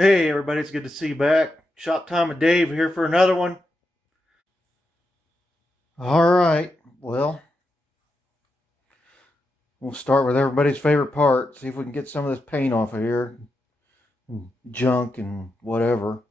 Hey everybody, it's good to see you back. Shop Time with Dave here for another one. Alright, well, we'll start with everybody's favorite part. See if we can get some of this paint off of here. Junk and whatever.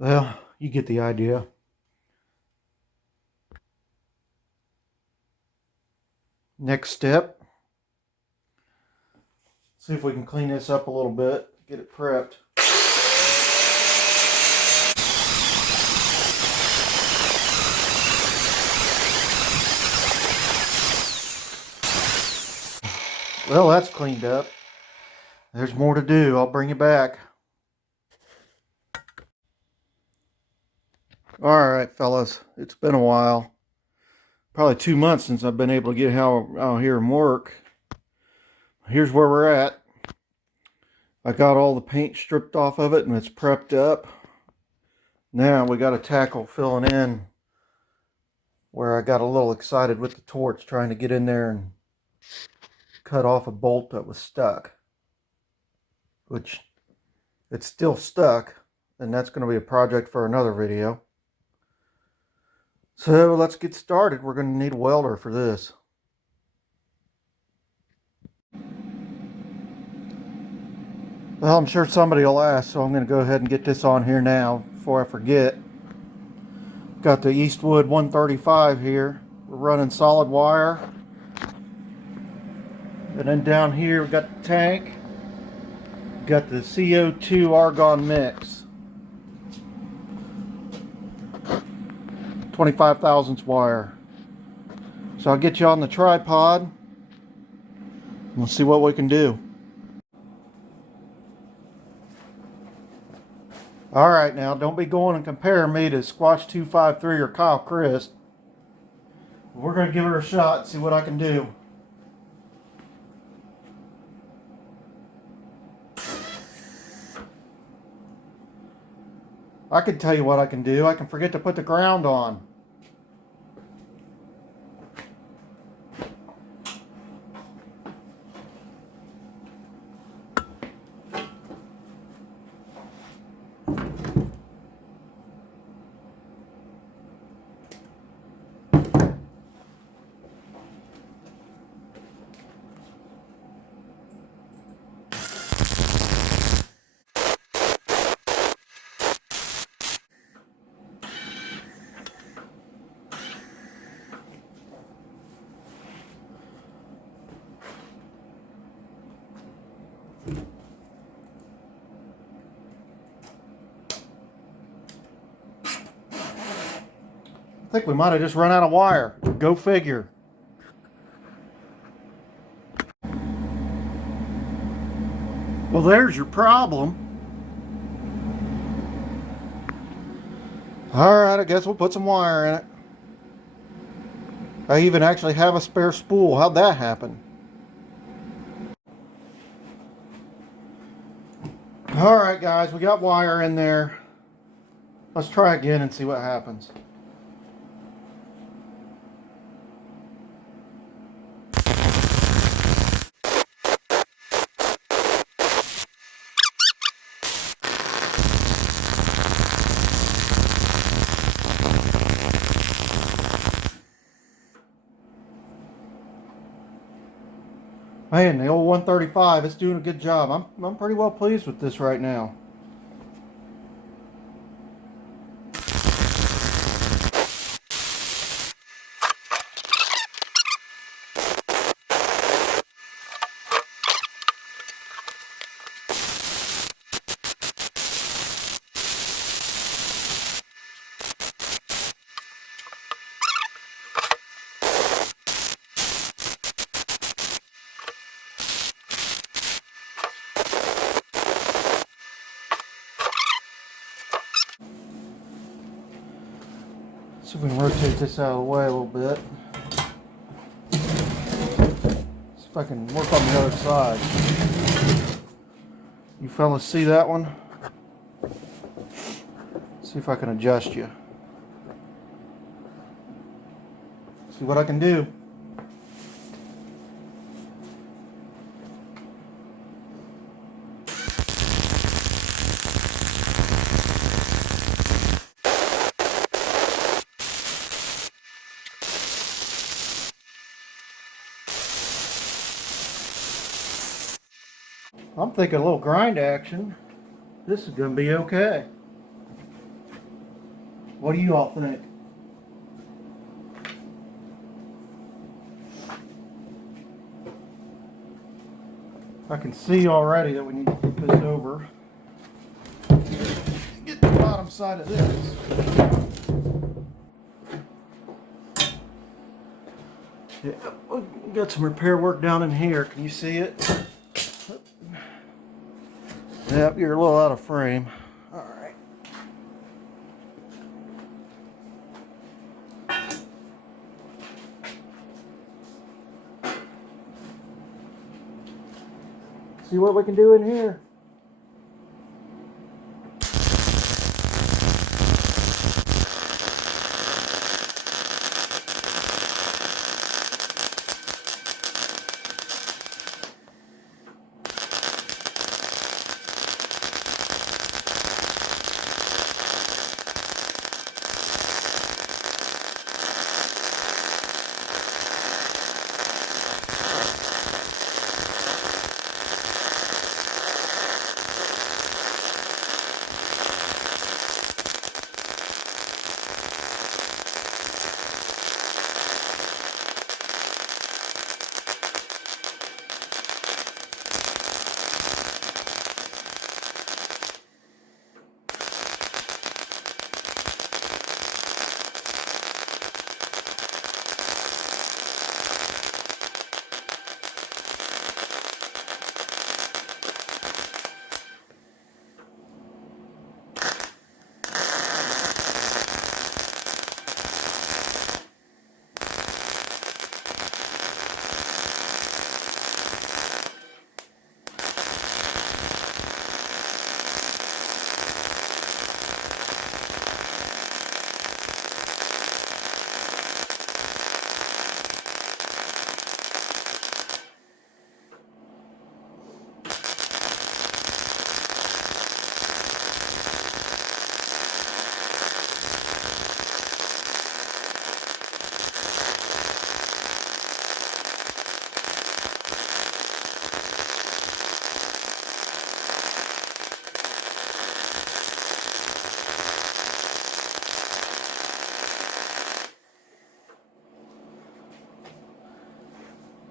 Well, you get the idea. Next step. See if we can clean this up a little bit. Get it prepped. Well, that's cleaned up. There's more to do. I'll bring you back. Alright, fellas. It's been a while. Probably 2 months since I've been able to get out here and work. Here's where we're at. I got all the paint stripped off of it and it's prepped up. Now we got to tackle filling in where I got a little excited with the torch, trying to get in there and cut off a bolt that was stuck. Which, it's still stuck, and that's going to be a project for another video. So let's get started. We're going to need a welder for this. Well, I'm sure somebody will ask, so I'm going to go ahead and get this on here now before I forget. Got the Eastwood 135 here. We're running solid wire. And then down here we got the tank. Got the CO2 argon mix. 25 thousandths wire. So I'll get you on the tripod. And we'll see what we can do. Alright, now don't be going and comparing me to Squatch 253 or Kyle Christ. We're going to give it a shot and see what I can do. I can tell you what I can do. I can forget to put the ground on. I think we might have just run out of wire. Go figure. Well, there's your problem. Alright, I guess we'll put some wire in it. I even actually have a spare spool. How'd that happen? Alright guys, we got wire in there. Let's try again and see what happens. Man, the old 135, it's doing a good job. I'm pretty well pleased with this right now. See if we can rotate this out of the way a little bit. See if I can work on the other side. You fellas see that one? See if I can adjust you. See what I can do. I'm thinking a little grind action. This is going to be okay. What do you all think? I can see already that we need to flip this over. Get the bottom side of this. Yeah, we got some repair work down in here. Can you see it? Yep, you're a little out of frame. All right. See what we can do in here.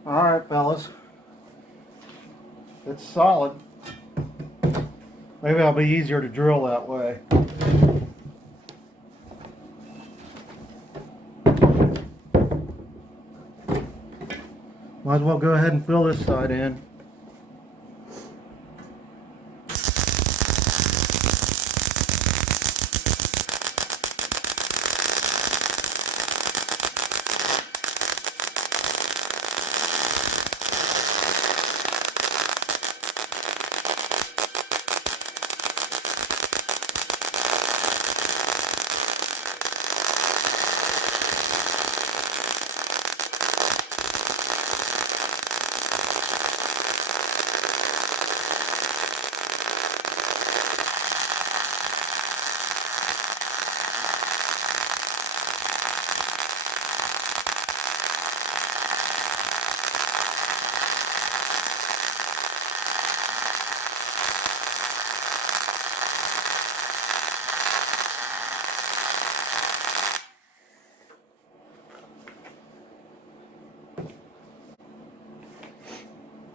All right, fellas. It's solid. Maybe it'll be easier to drill that way. Might as well go ahead and fill this side in.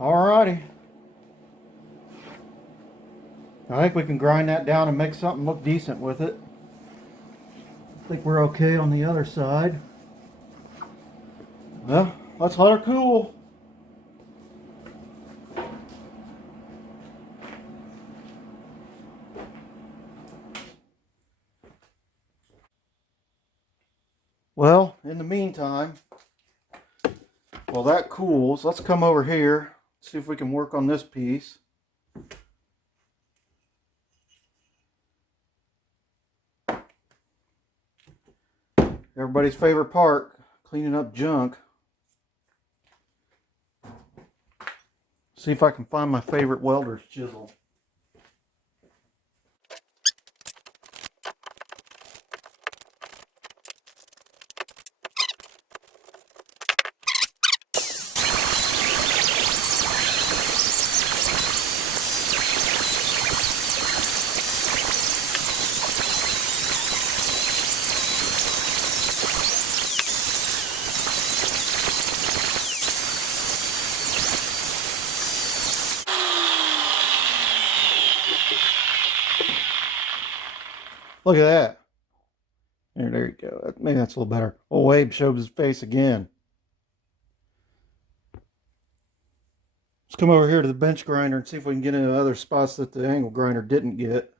Alrighty. I think we can grind that down and make something look decent with it. I think we're okay on the other side. Well, let's let her cool. Well, in the meantime, Well, that cools. Let's come over here, see if we can work on this piece. Everybody's favorite part, cleaning up junk. See if I can find my favorite welder's chisel. Look at that. There you go. Maybe that's a little better. Oh, Abe showed his face again. Let's come over here to the bench grinder and see if we can get into other spots that the angle grinder didn't get.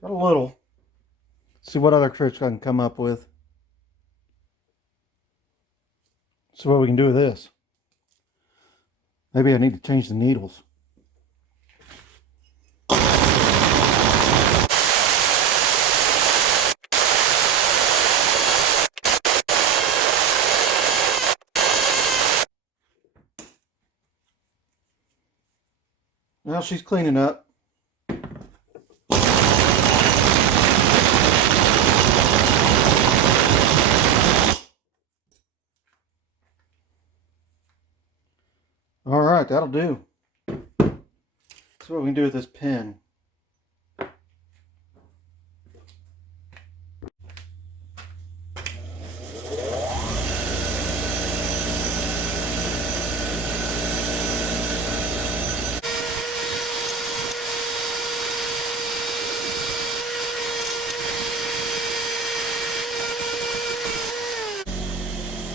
Got a little. See what other tricks I can come up with. See what we can do with this. Maybe I need to change the needles. Now she's cleaning up. All right, that'll do. See what we can do with this pin.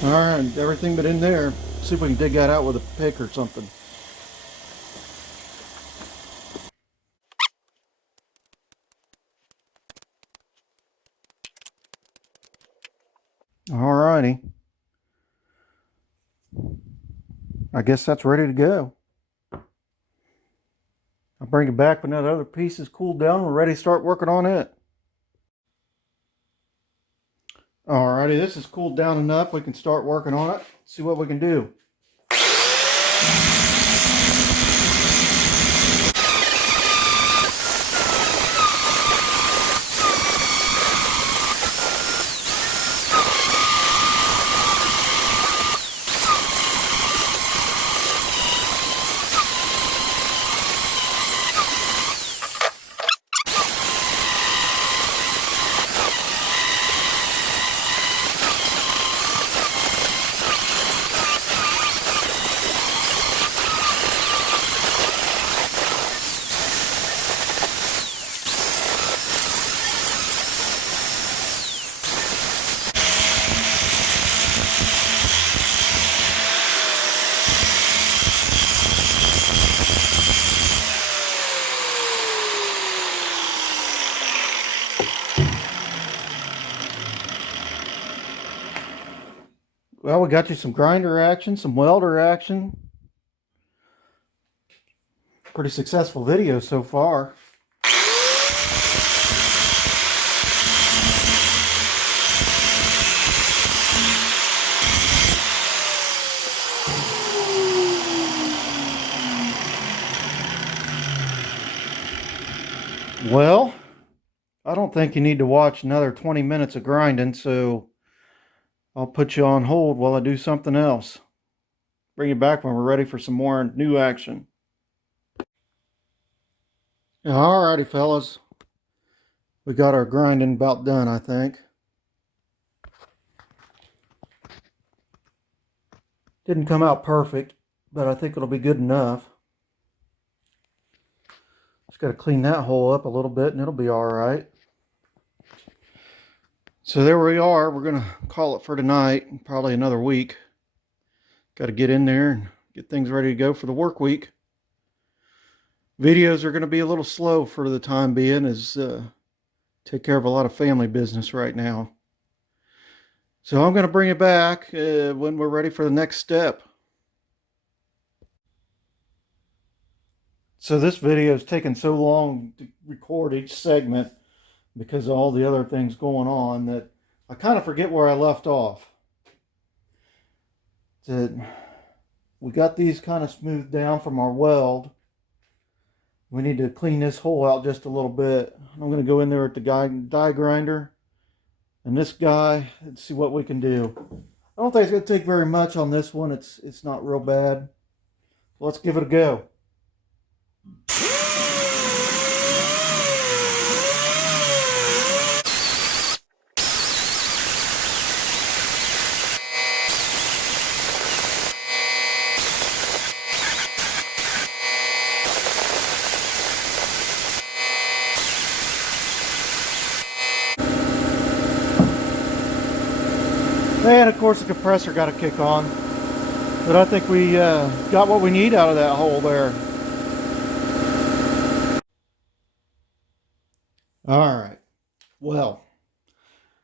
All right, everything but in there. See if we can dig that out with a pick or something. All righty. I guess that's ready to go. I'll bring it back when that other piece is cooled down. We're ready to start working on it. Alrighty, this is cooled down enough. We can start working on it. See what we can do. Well, we got you some grinder action, some welder action. Pretty successful video so far. Well, I don't think you need to watch another 20 minutes of grinding, so I'll put you on hold while I do something else. Bring you back when we're ready for some more new action. Alrighty, fellas. We got our grinding about done, I think. Didn't come out perfect, but I think it'll be good enough. Just got to clean that hole up a little bit and it'll be alright. So there we are. We're going to call it for tonight. Probably another week. Got to get in there and get things ready to go for the work week. Videos are going to be a little slow for the time being, as take care of a lot of family business right now. So I'm going to bring it back when we're ready for the next step. So this video is taking so long to record each segment because of all the other things going on that I kind of forget where I left off. That we got these kind of smoothed down from our weld. We need to clean this hole out just a little bit. I'm going to go in there with the die grinder and this guy and see what we can do. I don't think it's going to take very much on this one. It's not real bad. Let's give it a go. And of course the compressor got a kick on. But I think we got what we need out of that hole there. Alright, well,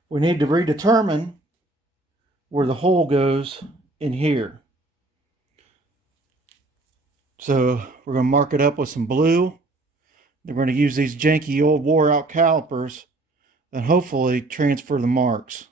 we need to redetermine where the hole goes in here. So we're going to mark it up with some blue. Then we're going to use these janky old wore out calipers and hopefully transfer the marks.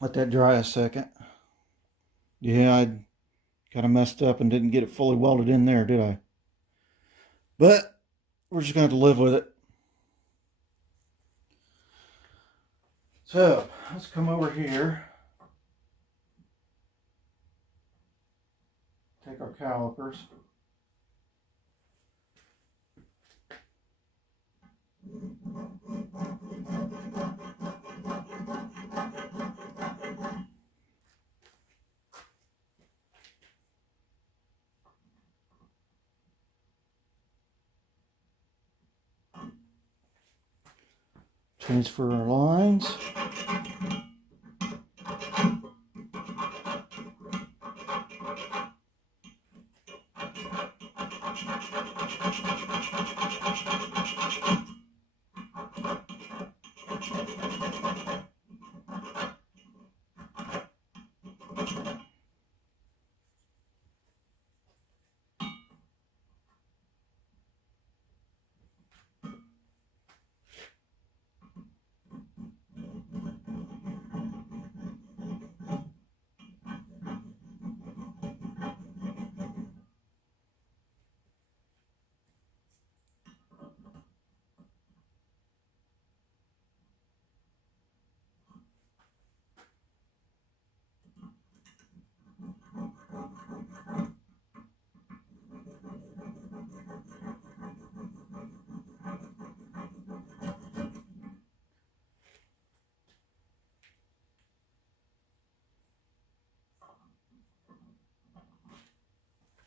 Let that dry a second. Yeah, I kind of messed up and didn't get it fully welded in there, did I? But we're just going to have to live with it. So let's come over here. Take our calipers. Transfer our lines.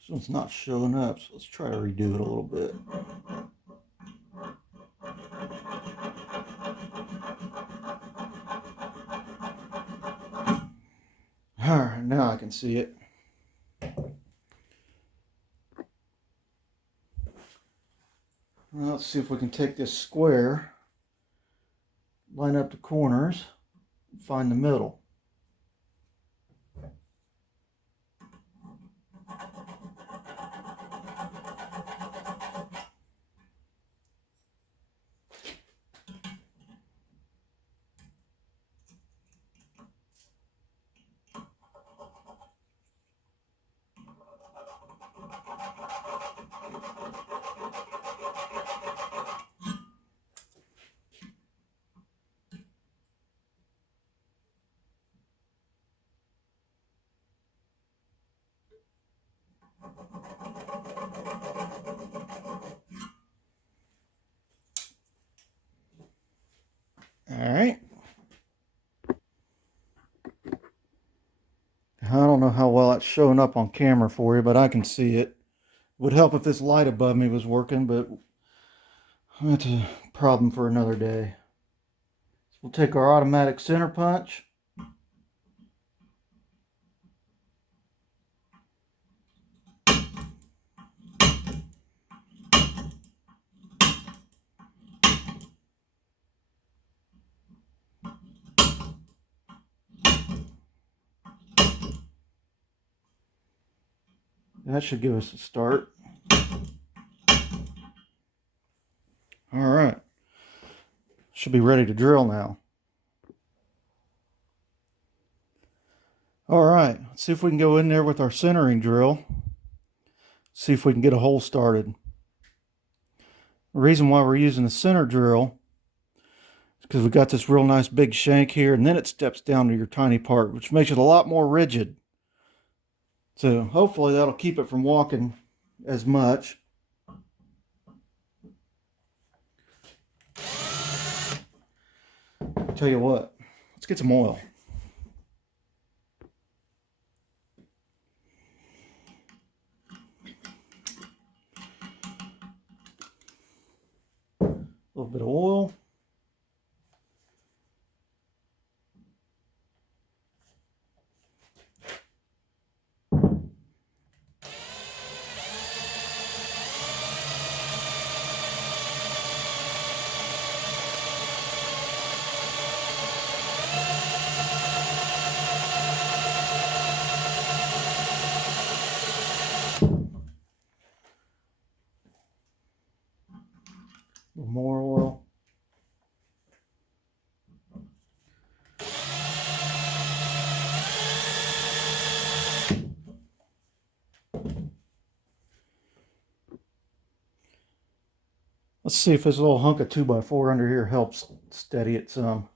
This one's not showing up, so let's try to redo it a little bit. Alright, now I can see it. Well, let's see if we can take this square, line up the corners, and find the middle. All right. I don't know how well it's showing up on camera for you, but I can see it. Would help if this light above me was working, but that's a problem for another day. So we'll take our automatic center punch. That should give us a start. All right. Should be ready to drill now. All right. Let's see if we can go in there with our centering drill. See if we can get a hole started. The reason why we're using the center drill is because we got this real nice big shank here, and then it steps down to your tiny part, which makes it a lot more rigid. So hopefully that'll keep it from walking as much. I'll tell you what, let's get some oil. A little bit of oil. A little more oil. Let's see if this little hunk of 2x4 under here helps steady it some.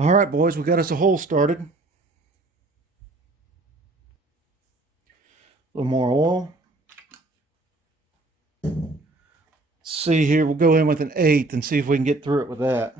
All right, boys, we got us a hole started. A little more oil. Let's see here, we'll go in with an 1/8 and see if we can get through it with that.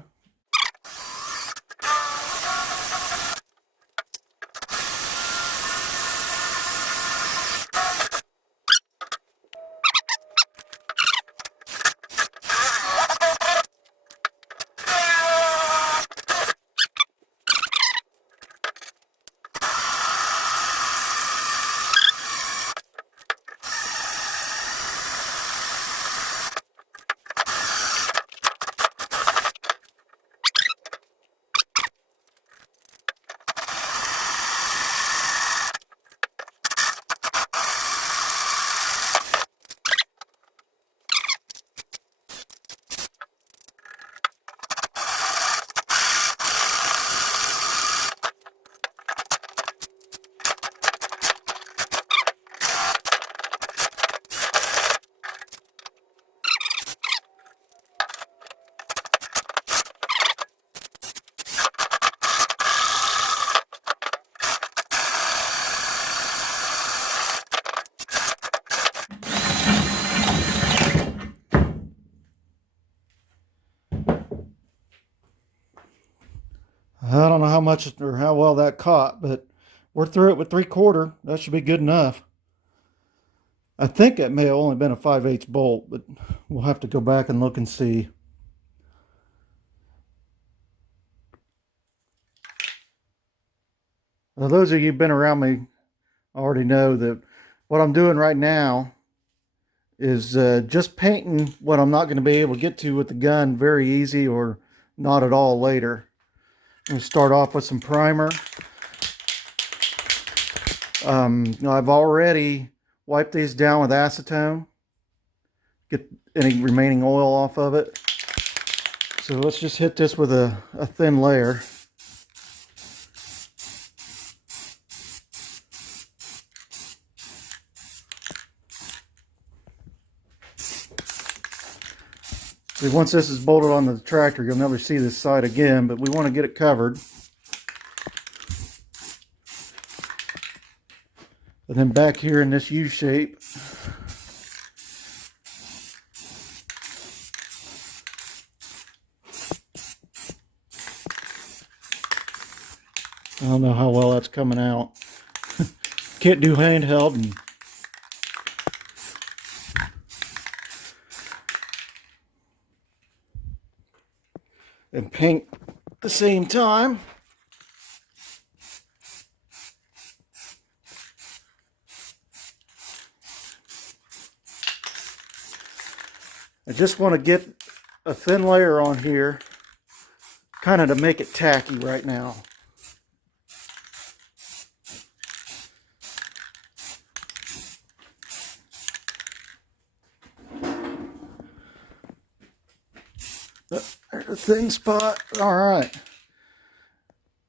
I don't know how much or how well that caught, but we're through it with 3/4. That should be good enough. I think it may have only been a 5/8 bolt, but we'll have to go back and look and see. Now, those of you who've been around me already know that what I'm doing right now is just painting what I'm not going to be able to get to with the gun very easy or not at all later. I'm going to start off with some primer. I've already wiped these down with acetone get any remaining oil off of it. So let's just hit this with a thin layer. See, once this is bolted on the tractor, you'll never see this side again, but we want to get it covered. And then back here in this U shape, I don't know how well that's coming out. Can't do handheld and paint at the same time. I just want to get a thin layer on here, kind of to make it tacky right now. There's a thin spot. All right.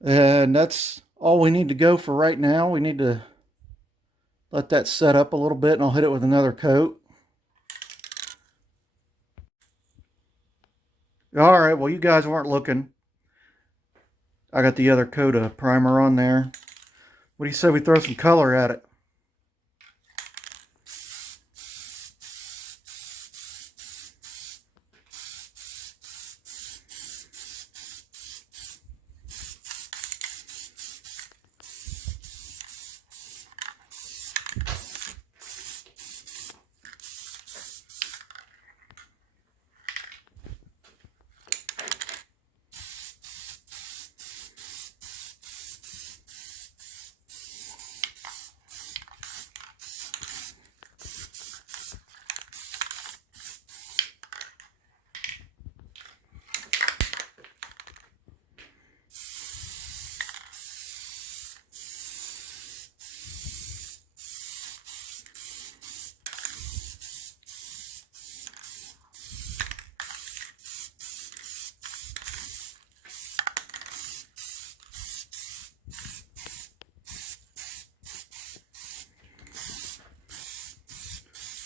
And that's all we need to go for right now. We need to let that set up a little bit, and I'll hit it with another coat. All right, well, you guys weren't looking. I got the other coat of primer on there. What do you say we throw some color at it?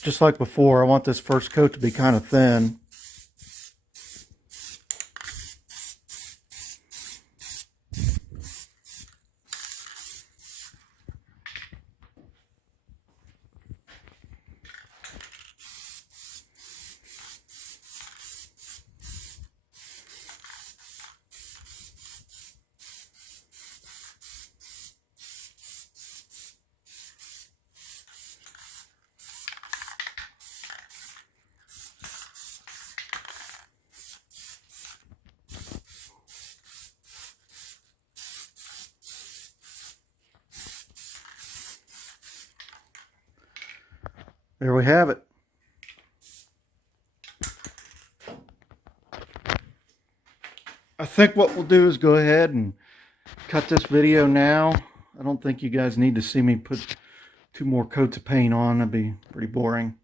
Just like before, I want this first coat to be kind of thin. There we have it. I think what we'll do is go ahead and cut this video now. I don't think you guys need to see me put 2 more coats of paint on. That'd be pretty boring.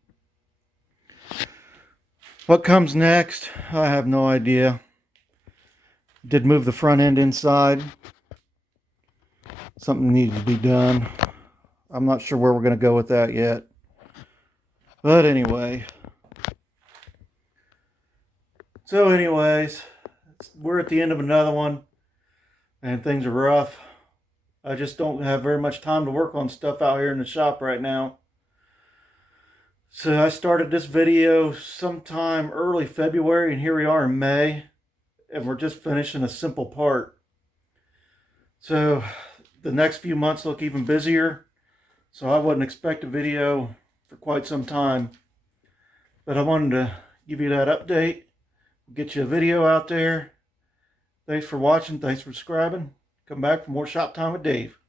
What comes next? I have no idea. Did move the front end inside. Something needed to be done. I'm not sure where we're going to go with that yet. But anyway. So anyways, we're at the end of another one. And things are rough. I just don't have very much time to work on stuff out here in the shop right now. So I started this video sometime early February, and here we are in May. And we're just finishing a simple part. So the next few months look even busier. So I wouldn't expect a video for quite some time. But I wanted to give you that update. Get you a video out there. Thanks for watching. Thanks for subscribing. Come back for more Shop Time with Dave.